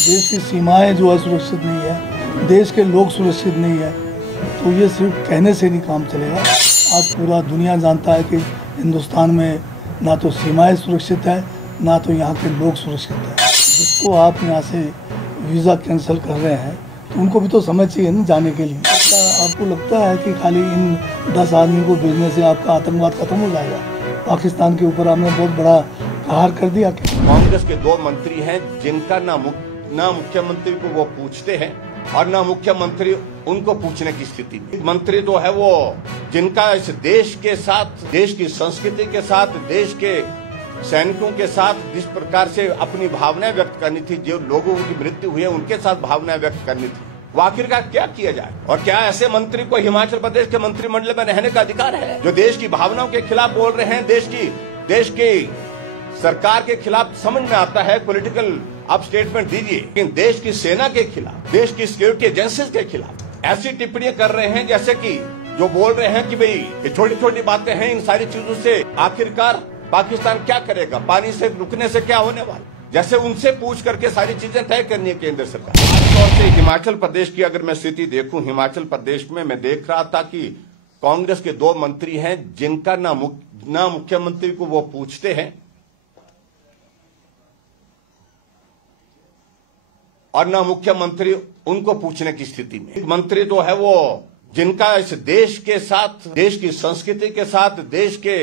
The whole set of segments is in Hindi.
देश की सीमाएं जो है सुरक्षित नहीं है, देश के लोग सुरक्षित नहीं है, तो ये सिर्फ कहने से नहीं काम चलेगा। आज पूरा दुनिया जानता है कि हिंदुस्तान में ना तो सीमाएं सुरक्षित है, ना तो यहाँ के लोग सुरक्षित है। जिसको आप यहाँ से वीज़ा कैंसिल कर रहे हैं तो उनको भी तो समझ चाहिए ना जाने के लिए। आपको लगता है कि खाली इन 10 आदमी को भेजने से आपका आतंकवाद खत्म हो जाएगा? पाकिस्तान के ऊपर आपने बहुत बड़ा प्रहार कर दिया। कांग्रेस के 2 मंत्री हैं जिनका ना मुख्यमंत्री को वो पूछते हैं और ना मुख्यमंत्री उनको पूछने की स्थिति में। मंत्री तो है वो जिनका इस देश के साथ, देश की संस्कृति के साथ, देश के सैनिकों के साथ जिस प्रकार से अपनी भावनाएं व्यक्त करनी थी, जो लोगों की मृत्यु हुई है उनके साथ भावनाएं व्यक्त करनी थी, वो आखिरकार क्या किया जाए? और क्या ऐसे मंत्री को हिमाचल प्रदेश के मंत्रिमंडल में रहने का अधिकार है जो देश की भावनाओं के खिलाफ बोल रहे हैं? देश की सरकार के खिलाफ समझ में आता है, पॉलिटिकल आप स्टेटमेंट दीजिए, लेकिन देश की सेना के खिलाफ, देश की सिक्योरिटी एजेंसीज के खिलाफ ऐसी टिप्पणियां कर रहे हैं जैसे कि जो बोल रहे हैं कि भाई ये छोटी छोटी बातें हैं, इन सारी चीजों से आखिरकार पाकिस्तान क्या करेगा, पानी से रुकने से क्या होने वाला, जैसे उनसे पूछ करके सारी चीजें तय करनी है केंद्र सरकार। खासतौर से हिमाचल प्रदेश की अगर मैं स्थिति देखूं, हिमाचल प्रदेश में मैं देख रहा था कि कांग्रेस के 2 मंत्री हैं जिनका ना मुख्यमंत्री को वो पूछते हैं और ना मुख्यमंत्री उनको पूछने की स्थिति में। मंत्री तो है वो जिनका इस देश के साथ, देश की संस्कृति के साथ, देश के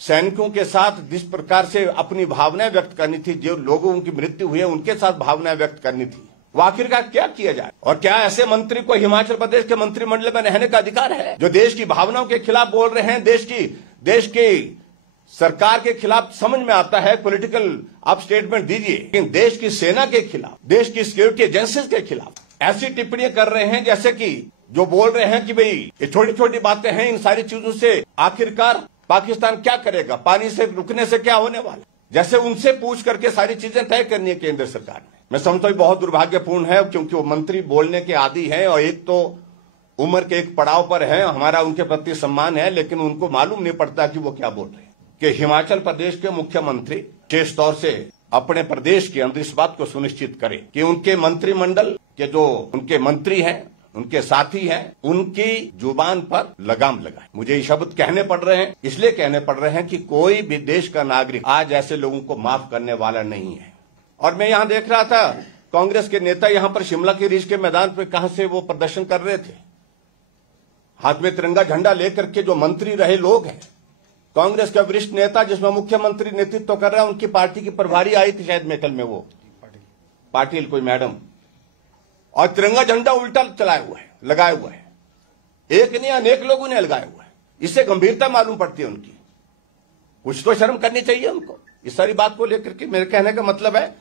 सैनिकों के साथ जिस प्रकार से अपनी भावनाएं व्यक्त करनी थी, जो लोगों की मृत्यु हुई है उनके साथ भावनाएं व्यक्त करनी थी, वो आखिरकार क्या किया जाए? और क्या ऐसे मंत्री को हिमाचल प्रदेश के मंत्रिमंडल में रहने का अधिकार है जो देश की भावनाओं के खिलाफ बोल रहे हैं? देश की सरकार के खिलाफ समझ में आता है, पॉलिटिकल आप स्टेटमेंट दीजिए, लेकिन देश की सेना के खिलाफ, देश की सिक्योरिटी एजेंसीज के खिलाफ ऐसी टिप्पणियां कर रहे हैं जैसे कि जो बोल रहे हैं कि भाई ये छोटी छोटी बातें हैं, इन सारी चीजों से आखिरकार पाकिस्तान क्या करेगा, पानी से रुकने से क्या होने वाला, जैसे उनसे पूछ करके सारी चीजें तय करनी है केंद्र सरकार ने। मैं समझता हूं बहुत दुर्भाग्यपूर्ण है, क्योंकि वो मंत्री बोलने के आदी हैं और एक तो उम्र के एक पड़ाव पर है, हमारा उनके प्रति सम्मान है, लेकिन उनको मालूम नहीं पड़ता कि वो क्या बोल रहे हैं। कि हिमाचल प्रदेश के मुख्यमंत्री विशेष तौर से अपने प्रदेश के अंदर इस बात को सुनिश्चित करें कि उनके मंत्रिमंडल के जो उनके मंत्री हैं, उनके साथी हैं, उनकी जुबान पर लगाम लगाए। मुझे ये शब्द कहने पड़ रहे हैं, इसलिए कहने पड़ रहे हैं कि कोई भी देश का नागरिक आज ऐसे लोगों को माफ करने वाला नहीं है। और मैं यहां देख रहा था कांग्रेस के नेता यहां पर शिमला के रिज के मैदान पर कहां से वो प्रदर्शन कर रहे थे, हाथ में तिरंगा झंडा लेकर के। जो मंत्री रहे लोग हैं, कांग्रेस का वरिष्ठ नेता जिसमें मुख्यमंत्री नेतृत्व कर रहा है, उनकी पार्टी की प्रभारी आई थी शायद मेटल में, वो पाटिल कोई मैडम, और तिरंगा झंडा उल्टा चलाया हुआ है, लगाया हुआ है। एक नहीं अनेक लोगों ने लगाया हुआ है। इससे गंभीरता मालूम पड़ती है उनकी। कुछ तो शर्म करनी चाहिए उनको इस सारी बात को लेकर के। मेरे कहने का मतलब है,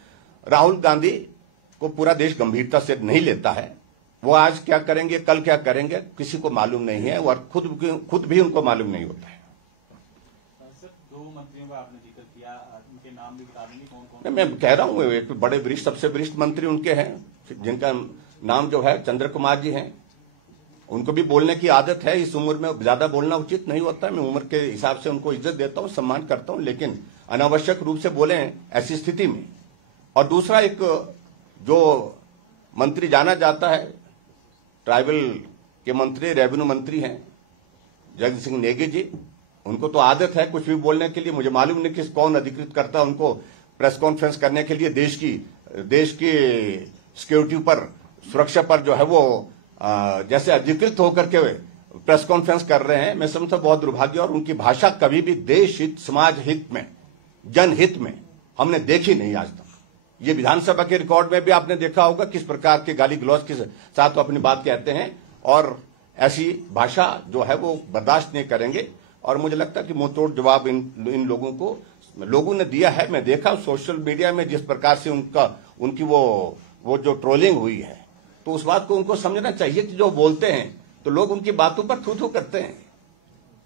राहुल गांधी को पूरा देश गंभीरता से नहीं लेता है। वो आज क्या करेंगे, कल क्या करेंगे, किसी को मालूम नहीं है, और खुद भी उनको मालूम नहीं होता है। 2 मंत्रियों का आपने जिक्र किया, उनके नाम भी बता देंगे कौन-कौन? मैं कह रहा हूं एक बड़े वरिष्ठ, सबसे वरिष्ठ मंत्री उनके हैं, जिनका नाम जो है चंद्र कुमार जी हैं। उनको भी बोलने की आदत है, इस उम्र में ज्यादा बोलना उचित नहीं होता है। मैं उम्र के हिसाब से उनको इज्जत देता हूं, सम्मान करता हूं, लेकिन अनावश्यक रूप से बोले ऐसी स्थिति में। और दूसरा, एक जो मंत्री जाना जाता है, ट्राइबल के मंत्री, रेवेन्यू मंत्री हैं जगत सिंह नेगी जी, उनको तो आदत है कुछ भी बोलने के लिए। मुझे मालूम नहीं कि कौन अधिकृत करता है उनको प्रेस कॉन्फ्रेंस करने के लिए। देश की सिक्योरिटी पर, सुरक्षा पर जो है वो जैसे अधिकृत होकर के प्रेस कॉन्फ्रेंस कर रहे हैं। मैं समझता बहुत दुर्भाग्य, और उनकी भाषा कभी भी देश हित, समाज हित में, जनहित में हमने देखी नहीं आज तक। ये विधानसभा के रिकॉर्ड में भी आपने देखा होगा किस प्रकार के गाली गलौज के साथ अपनी बात कहते हैं, और ऐसी भाषा जो है वो बर्दाश्त नहीं करेंगे। और मुझे लगता है कि मुंहतोड़ जवाब इन लोगों ने दिया है। मैं देखा सोशल मीडिया में जिस प्रकार से उनकी वो जो ट्रोलिंग हुई है, तो उस बात को उनको समझना चाहिए कि जो बोलते हैं तो लोग उनकी बातों पर थू थू करते हैं।